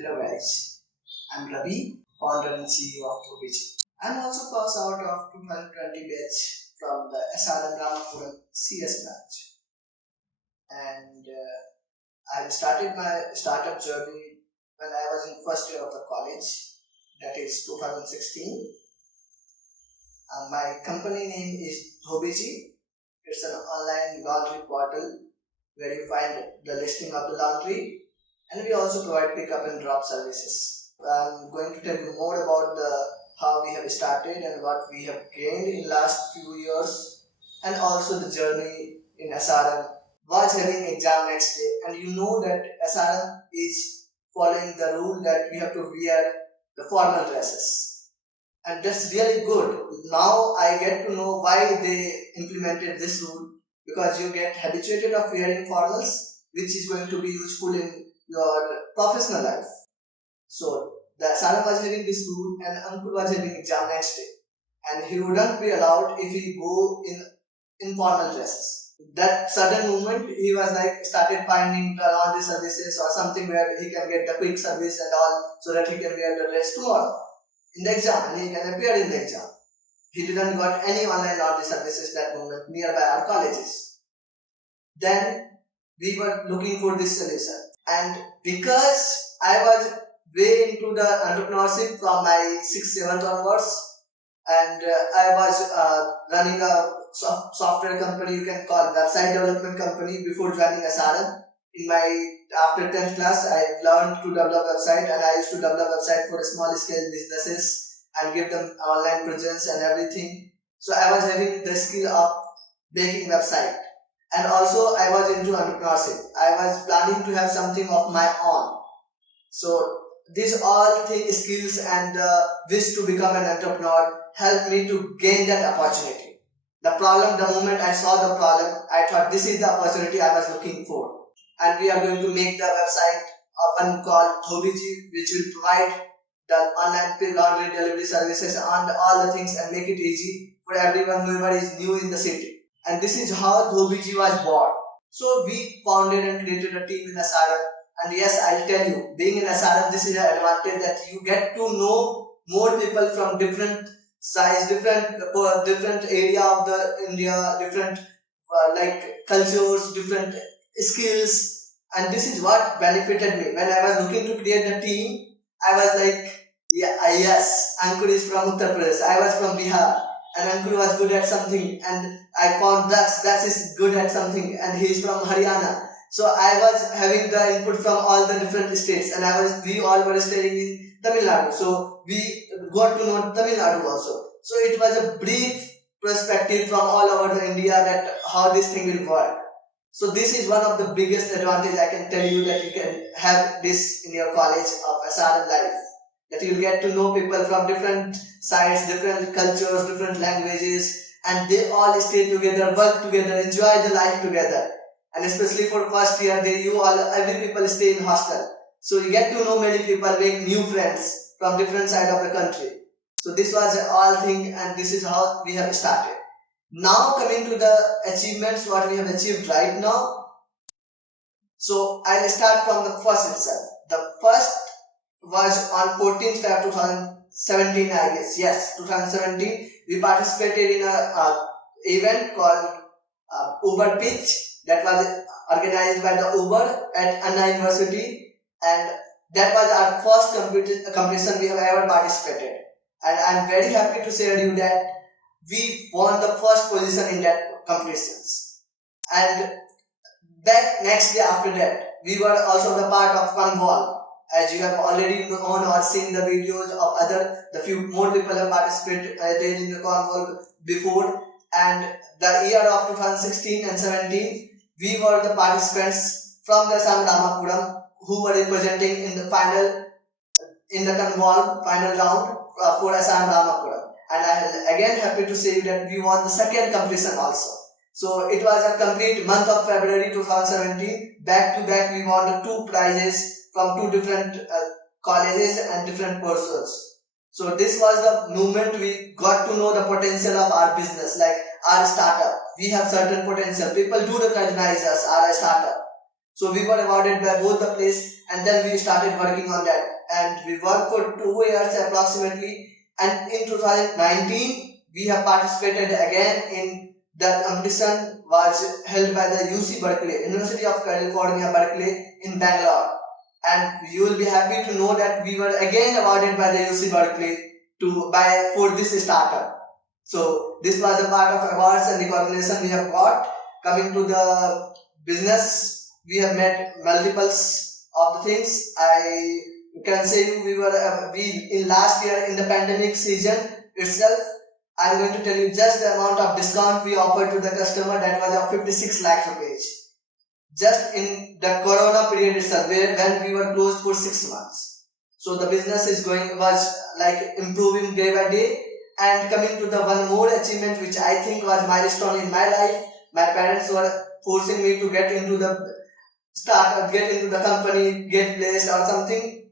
Hello guys, I'm Ravi, founder and CEO of OBG. I'm also passed out of 2020 batch from the SRM Ramapuram CS branch, and I started my startup journey when I was in first year of the college, that is 2016. My company name is Dhobiji. It's an online laundry portal where you find the listing of the laundry, and we also provide pickup and drop services. I'm going to tell you more about the how we have started and what we have gained in last few years, and also the journey in SRM. Was having exam next day, and you know that SRM is following the rule that we have to wear the formal dresses, and that's really good. Now I get to know why they implemented this rule, because you get habituated of wearing formals, which is going to be useful in your professional life. So the Sarah was having this rule and Ankur was having exam next day, and he wouldn't be allowed if he go in informal dresses. That sudden moment, he was like started finding the laundry services or something where he can get the quick service and all, so that he can wear the dress tomorrow in the exam and he can appear in the exam. He didn't got any online laundry services that moment nearby our colleges. Then we were looking for this solution, and because I was way into the entrepreneurship from my 6th, 7th onwards, and I was running a software company, you can call website development company, before joining SRM. In my after 10th class, I learned to develop website, and I used to develop website for small scale businesses and give them online presence and everything. So I was having the skill of making website, and also I was into entrepreneurship. I was planning to have something of my own. So these all skills and wish to become an entrepreneur helped me to gain that opportunity. The moment I saw the problem, I thought this is the opportunity I was looking for. And we are going to make the website of one called Dhobiji, which will provide the online laundry delivery services and all the things and make it easy for everyone whoever is new in the city. And this is how Dhobiji was born. So we founded and created a team in SRM. And yes, I'll tell you, being in SRM, this is an advantage that you get to know more people from different size, different area of the India, different like cultures, different skills, and this is what benefited me. When I was looking to create the team, I was like, yeah, yes, Ankur is from Uttar Pradesh, I was from Bihar, and Ankur was good at something, and I found that is good at something, and he is from Haryana. So I was having the input from all the different states, and we all were staying in Tamil Nadu. So we got to know Tamil Nadu also. So it was a brief perspective from all over the India that how this thing will work. So this is one of the biggest advantage I can tell you, that you can have this in your college of SRM life. That you'll get to know people from different sides, different cultures, different languages, and they all stay together, work together, enjoy the life together. And especially for first year, every people stay in hostel. So you get to know many people, make new friends from different side of the country. So this was all thing, and this is how we have started. Now coming to the achievements, what we have achieved right now. So I'll start from the first itself. The first was on 14th Feb 2017, I guess. Yes, 2017. We participated in a event called Uber Pitch, that was organized by the Uber at Anna University, and that was our first competition we have ever participated. And I'm very happy to share you that we won the first position in that competitions. And back next day after that, we were also the part of Convol. As you have already known or seen the videos of the few more people have participated in the Convol before. And the year of 2016 and 17, we were the participants from the SRM Ramapuram who were representing in the Convol final round for SRM Ramapuram. And I am again happy to say that we won the second competition also. So it was a complete month of February 2017. Back to back, we won the 2 prizes from 2 different colleges and different persons. So this was the moment we got to know the potential of our business, like our startup. We have certain potential. People do recognize us, our startup. So we were awarded by both the place, and then we started working on that. And we worked for 2 years approximately. And in 2019, we have participated again in the competition was held by the UC Berkeley, University of California, Berkeley in Bangalore. And you will be happy to know that we were again awarded by the UC Berkeley for this startup. So this was a part of awards and recognition we have got. Coming to the business, we have met multiples of the things. I can say we in last year in the pandemic season itself. I'm going to tell you just the amount of discount we offered to the customer, that was of 56 lakh rupees. Just in the corona period itself, when we were closed for 6 months. So the business was like improving day by day. And coming to the one more achievement which I think was milestone in my life, my parents were forcing me to get into the company, get placed or something,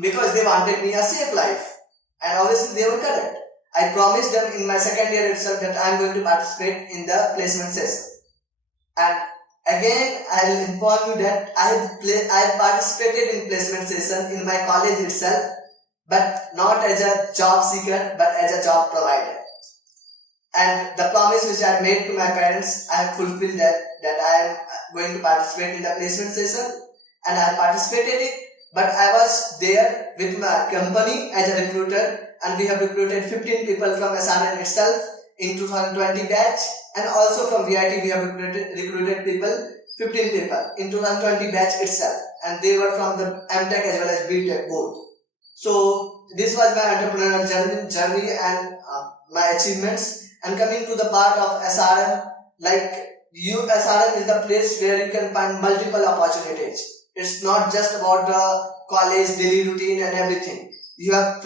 because they wanted me a safe life. And obviously they were correct. I promised them in my second year itself that I am going to participate in the placement session. And again, I'll inform you that I participated in placement session in my college itself, but not as a job seeker, but as a job provider. And the promise which I made to my parents, I have fulfilled that I am going to participate in the placement session, and I participated it. But I was there with my company as a recruiter, and we have recruited 15 people from SRN itself in 2020 batch, and also from VIT we have recruited people, 15 people in 2020 batch itself, and they were from the MTech as well as BTech both. So this was my entrepreneurial journey and my achievements. And coming to the part of SRM, SRM is the place where you can find multiple opportunities. It's not just about the college daily routine and everything. You have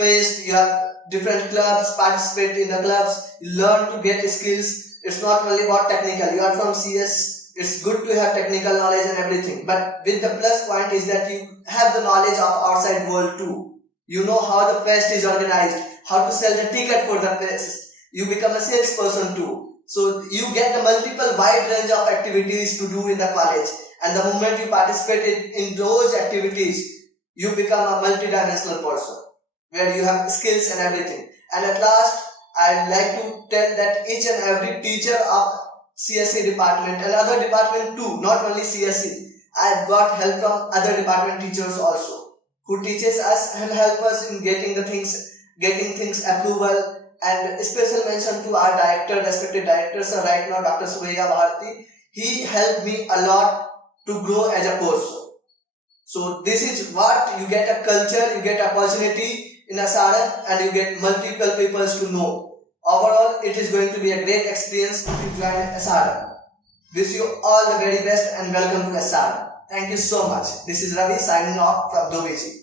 different clubs, participate in the clubs, you learn to get skills. It's not only about technical. You are from CS, it's good to have technical knowledge and everything. But with the plus point is that you have the knowledge of outside world too. You know how the fest is organized, how to sell the ticket for the fest. You become a salesperson too. So you get the multiple wide range of activities to do in the college. And the moment you participated in those activities, you become a multidimensional person where you have skills and everything. And at last, I'd like to tell that each and every teacher of CSE department and other department too, not only CSE, I've got help from other department teachers also, who teaches us and help us in getting things approval. And special mention to our director, respected director, sir, right now, Dr. Surya Bharti. He helped me a lot to grow as a person. So this is what you get: a culture, you get opportunity in SRM, and you get multiple people to know. Overall, it is going to be a great experience if you join SRM. Wish you all the very best and welcome to SRM. Thank you so much. This is Ravi signing off from Dobeji.